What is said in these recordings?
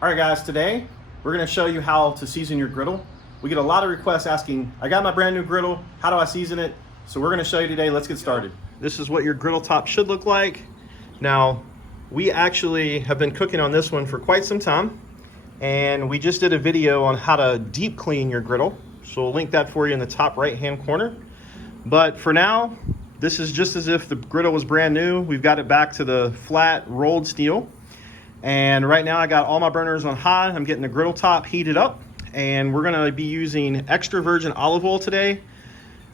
All right guys, today we're gonna show you how to season your griddle. We get a lot of requests asking, I got my brand new griddle, how do I season it? So we're gonna show you today, let's get started. This is what your griddle top should look like. Now, we actually have been cooking on this one for quite some time, and we just did a video on how to deep clean your griddle. So we'll link that for you in the top right-hand corner. But for now, this is just as if the griddle was brand new. We've got it back to the flat rolled steel. And right now I got all my burners on high. I'm getting the griddle top heated up, and we're gonna be using extra virgin olive oil today.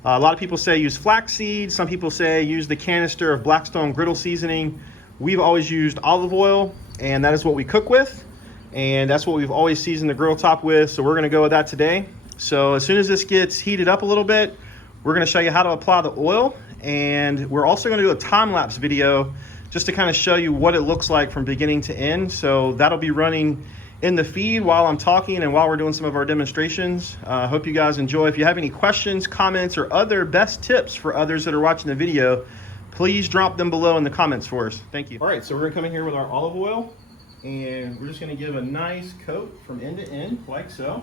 A lot of people say use flaxseed. Some people say use the canister of BLACKSTONE griddle seasoning. We've always used olive oil, and that is what we cook with. And that's what we've always seasoned the griddle top with. So we're gonna go with that today. So as soon as this gets heated up a little bit, we're gonna show you how to apply the oil. And we're also gonna do a time-lapse video just to kind of show you what it looks like from beginning to end. So that'll be running in the feed while I'm talking and while we're doing some of our demonstrations. I hope you guys enjoy. If you have any questions, comments, or other best tips for others that are watching the video, please drop them below in the comments for us. Thank you. All right, so we're gonna come in here with our olive oil, and we're just gonna give a nice coat from end to end, like so.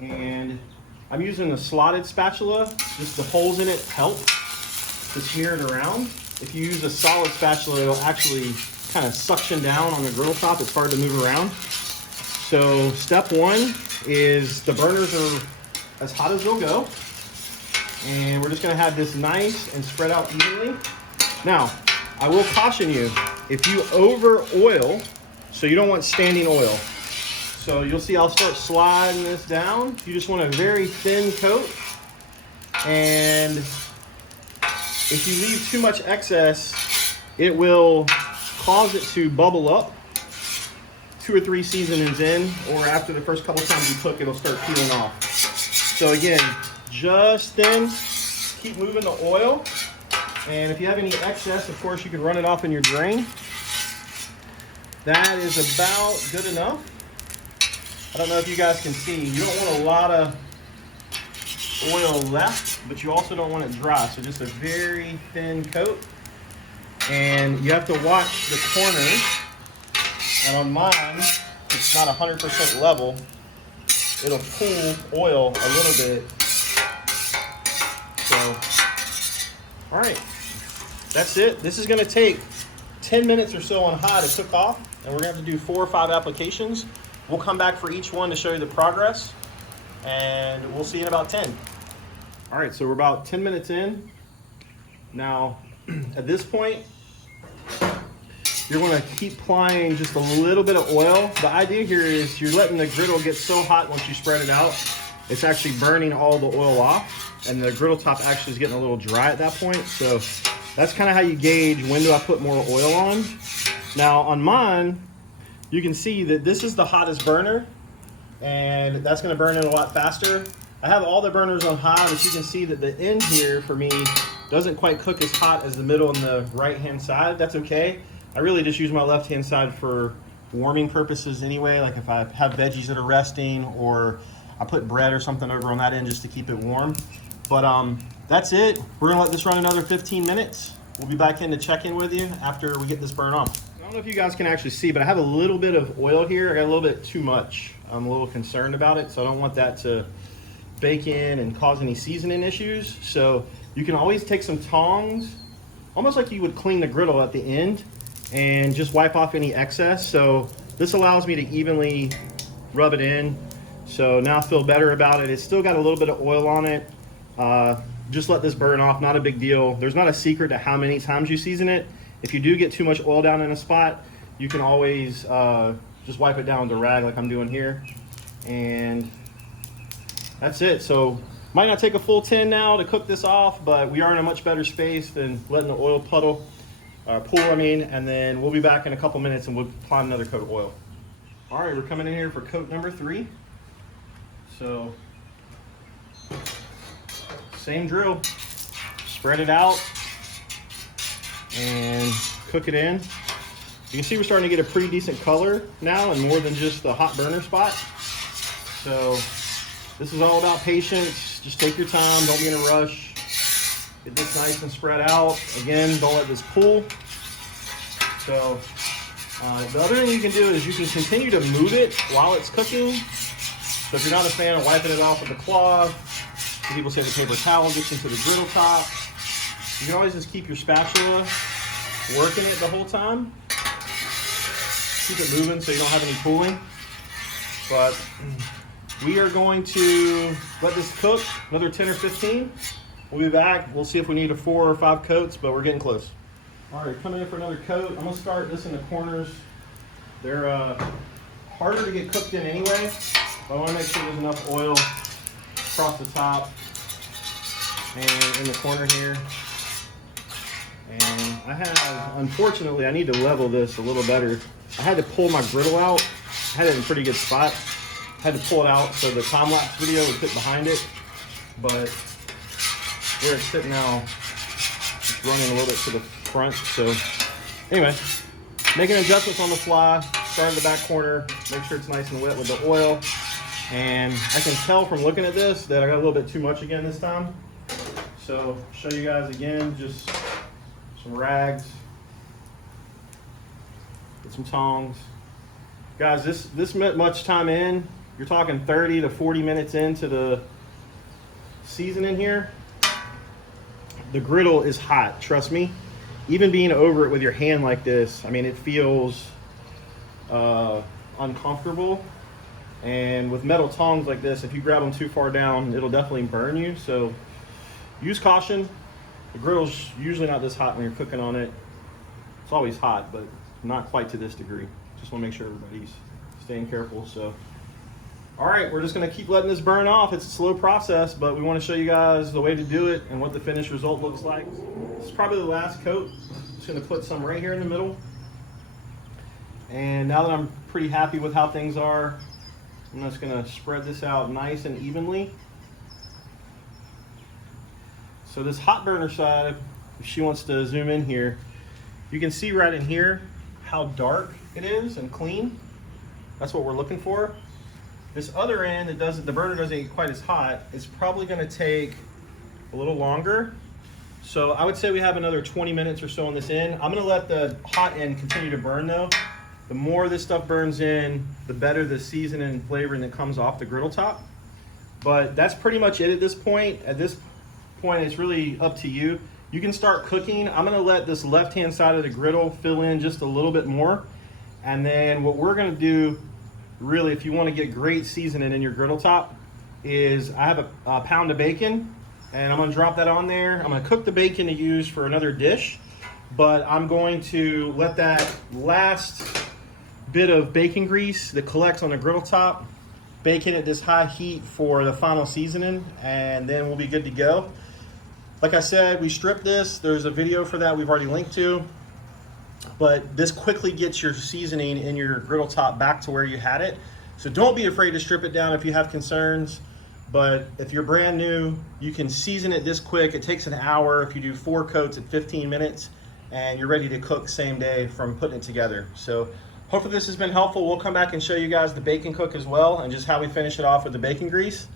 And I'm using a slotted spatula, just the holes in it help to smear it around. If you use a solid spatula, it'll actually kind of suction down on the griddle top. It's hard to move around. So step one is the burners are as hot as they'll go. And we're just gonna have this nice and spread out evenly. Now, I will caution you, if you over oil, so you don't want standing oil. So you'll see I'll start sliding this down. You just want a very thin coat. And if you leave too much excess, it will cause it to bubble up 2 or 3 seasonings in, or after the first couple times you cook, it'll start peeling off. So again, just thin, keep moving the oil. And if you have any excess, of course, you can run it off in your drain. That is about good enough. I don't know if you guys can see, you don't want a lot of oil left, but you also don't want it dry. So just a very thin coat. And you have to watch the corners. And on mine, it's not 100% level. It'll pull oil a little bit. So, all right, that's it. This is gonna take 10 minutes or so on high to cook off, and we're gonna have to do 4 or 5 applications. We'll come back for each one to show you the progress, and we'll see you in about 10. All right, so we're about 10 minutes in. Now, at this point, you're gonna keep applying just a little bit of oil. The idea here is you're letting the griddle get so hot once you spread it out, it's actually burning all the oil off, and the griddle top actually is getting a little dry at that point. So that's kind of how you gauge when do I put more oil on. Now on mine, you can see that this is the hottest burner, and that's gonna burn in a lot faster. I have all the burners on high, but you can see that the end here for me doesn't quite cook as hot as the middle and the right-hand side. That's okay. I really just use my left-hand side for warming purposes anyway, like if I have veggies that are resting, or I put bread or something over on that end just to keep it warm. But that's it. We're gonna let this run another 15 minutes. We'll be back in to check in with you after we get this burn off. I don't know if you guys can actually see, but I have a little bit of oil here. I got a little bit too much. I'm a little concerned about it, so I don't want that to bake in and cause any seasoning issues. So you can always take some tongs, almost like you would clean the griddle at the end, and just wipe off any excess. So this allows me to evenly rub it in. So now I feel better about it. It's still got a little bit of oil on it. Just let this burn off, not a big deal. There's not a secret to how many times you season it. If you do get too much oil down in a spot, you can always just wipe it down with a rag like I'm doing here. And that's it. So might not take a full 10 now to cook this off, but we are in a much better space than letting the oil pool, and then we'll be back in a couple minutes and we'll apply another coat of oil. All right, we're coming in here for coat number 3. So same drill, spread it out and cook it in. You can see we're starting to get a pretty decent color now, and more than just the hot burner spot. So this is all about patience. Just take your time, don't be in a rush. Get this nice and spread out. Again, don't let this pool. So The other thing you can do is you can continue to move it while it's cooking. So if you're not a fan of wiping it off with a cloth, some people say the paper towel gets into the griddle top. You can always just keep your spatula working it the whole time. Keep it moving so you don't have any pooling. But we are going to let this cook another 10 or 15. We'll be back. We'll see if we need 4 or 5 coats, but we're getting close. All right, coming in for another coat. I'm gonna start this in the corners. They're harder to get cooked in anyway, but I wanna make sure there's enough oil across the top and in the corner here. And I have, unfortunately, I need to level this a little better. I had to pull my griddle out. I had it in a pretty good spot. I had to pull it out so the time-lapse video would fit behind it, but where it's sitting now, it's running a little bit to the front. So anyway, making adjustments on the fly, start in the back corner, make sure it's nice and wet with the oil. And I can tell from looking at this that I got a little bit too much again this time. So show you guys again, just some rags, get some tongs. Guys, this much time in, you're talking 30 to 40 minutes into the seasoning here. The griddle is hot, trust me. Even being over it with your hand like this, I mean, it feels uncomfortable. And with metal tongs like this, if you grab them too far down, it'll definitely burn you. So use caution. The griddle's usually not this hot when you're cooking on it. It's always hot, but not quite to this degree. Just want to make sure everybody's staying careful. So, all right, we're just going to keep letting this burn off. It's a slow process, but we want to show you guys the way to do it and what the finished result looks like. This is probably the last coat. I'm just going to put some right here in the middle. And now that I'm pretty happy with how things are, I'm just going to spread this out nice and evenly. So this hot burner side, if she wants to zoom in here, you can see right in here how dark it is and clean. That's what we're looking for. This other end, the burner doesn't get quite as hot. It's probably gonna take a little longer. So I would say we have another 20 minutes or so on this end. I'm gonna let the hot end continue to burn though. The more this stuff burns in, the better the seasoning and flavoring that comes off the griddle top. But that's pretty much it at this point. At this point, it's really up to you. You can start cooking. I'm gonna let this left-hand side of the griddle fill in just a little bit more. And then what we're gonna do, really, if you wanna get great seasoning in your griddle top, is I have a pound of bacon, and I'm gonna drop that on there. I'm gonna cook the bacon to use for another dish, but I'm going to let that last bit of bacon grease that collects on the griddle top, bacon at this high heat for the final seasoning, and then we'll be good to go. Like I said, we stripped this. There's a video for that we've already linked to. But this quickly gets your seasoning in your griddle top back to where you had it. So don't be afraid to strip it down if you have concerns. But if you're brand new, you can season it this quick. It takes an hour if you do 4 coats at 15 minutes, and you're ready to cook same day from putting it together. So hopefully this has been helpful. We'll come back and show you guys the bacon cook as well, and just how we finish it off with the bacon grease.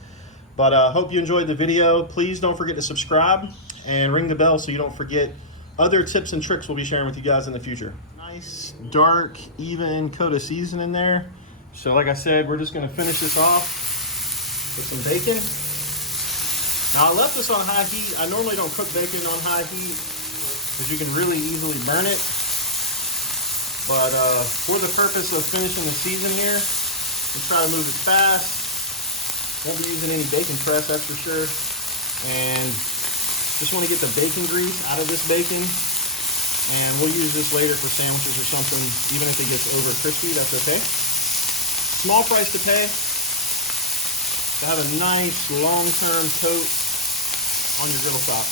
But hope you enjoyed the video. Please don't forget to subscribe and ring the bell so you don't forget other tips and tricks we'll be sharing with you guys in the future. Nice, dark, even coat of seasoning there. So like I said, we're just gonna finish this off with some bacon. Now I left this on high heat. I normally don't cook bacon on high heat because you can really easily burn it. But for the purpose of finishing the season here, we'll try to move it fast. Won't be using any bacon press, that's for sure. And just want to get the bacon grease out of this bacon. And we'll use this later for sandwiches or something. Even if it gets over crispy, that's okay. Small price to pay to have a nice long-term coat on your griddle top.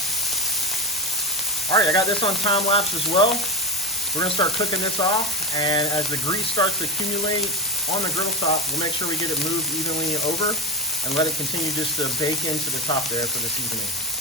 All right, I got this on time lapse as well. We're gonna start cooking this off, and as the grease starts to accumulate on the griddle top, we'll make sure we get it moved evenly over and let it continue just to bake into the top there for the seasoning.